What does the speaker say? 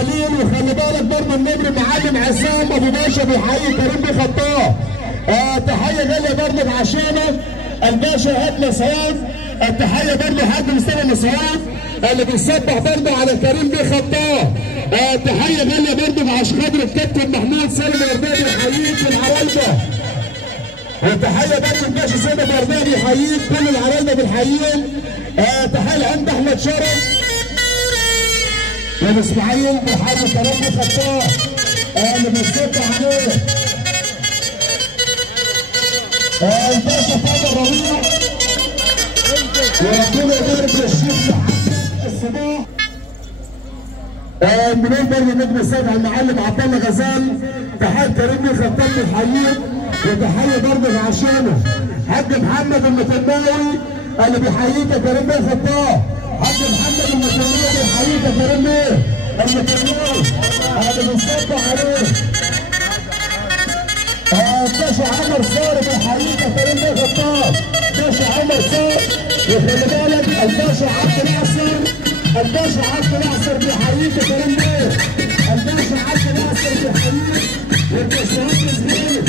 خليل. وخلي بالك برضه النجم معلم عصام ابو باشا بيحيي كريم بيه خطاب. تحيه غاليه برضه عشانه الباشا هاد مسعود. التحيه برضه حاج مصطفى مسعود اللي بيصبح برضه على كريم بيه خطاب. تحيه غاليه برضه عشان خاطر الكابتن محمود سالم الردادي يحييك في العرايده. وتحيه برضه الباشا سيد الردادي يحييك، كل العرايده بنحييهم. تحيه لعند احمد شرف من اسماعيل بيحيي كريم بيه خطاب اللي بيصبح عليه. الباشا فاضل ربيع وربنا يبارك للشيخ الصباح. منين برضه النجم السابع المعلم عبد الله غزال. تحيه كريم بيه خطاب بنحييه. وتحيه برضه عشانه حاج محمد المتناوي اللي بيحييك يا كريم بيه خطاب. حاج محمد المتناوي بيحييك يا كريم بيه المتناوي اللي بنصبح عليه. باشا عمر صارف بيحييك يا كريم بيه خطاب. باشا عمر صارف. وخلي بالك الباشا عبد الناصر. الباشا عبد الناصر بيحييك يا كريم بيه. الباشا عبد الناصر بيحييك. والباشا عبد الزهير